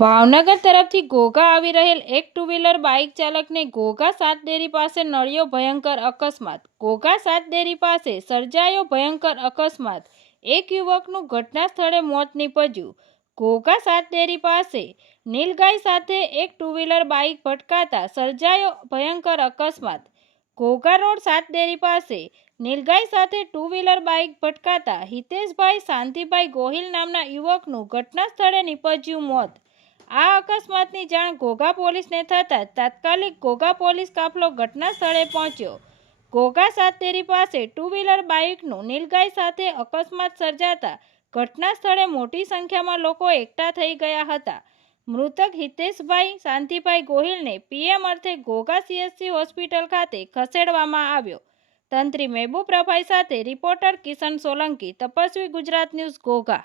ભાવનગર તરફથી ઘોઘા આવી રહેલ એક ટુ વ્હીલર બાઇક ચાલકને ઘોઘા સાત ડેરી પાસે નડ્યો ભયંકર અકસ્માત। ઘોઘા સાત ડેરી પાસે સર્જાયો ભયંકર અકસ્માત, એક યુવકનું ઘટના સ્થળે મોત નીપજ્યું। ઘોઘા સાત ડેરી પાસે નીલગાય સાથે એક ટુ વ્હીલર બાઇક ભટકાતા સર્જાયો ભયંકર અકસ્માત। ઘોઘા રોડ સાત ડેરી પાસે નીલગાય સાથે ટુ વ્હીલર બાઇક ભટકાતા હિતેશભાઈ શાંતિભાઈ ગોહિલ નામના યુવકનું ઘટના સ્થળે નીપજ્યું મોત। આ અકસ્માતની જાણ ઘોઘા પોલીસને થતાં તાત્કાલિક ઘોઘા પોલીસ કાફલો ઘટના સ્થળે પહોંચ્યો। ઘોઘા સાત ડેરી પાસે ટુ વ્હીલર બાઇકનું નીલગાય સાથે અકસ્માત સર્જાતા ઘટના સ્થળે મોટી સંખ્યામાં લોકો એકઠા થઈ ગયા હતા। મૃતક હિતેશભાઈ શાંતિભાઈ ગોહિલને પીએમ અર્થે ઘોઘા સીએચસી હોસ્પિટલ ખાતે ખસેડવામાં આવ્યો। તંત્રી મહેબૂબ રફાઈ સાથે રિપોર્ટર કિશન સોલંકી, તપસ્વી ગુજરાત ન્યૂઝ, ઘોઘા।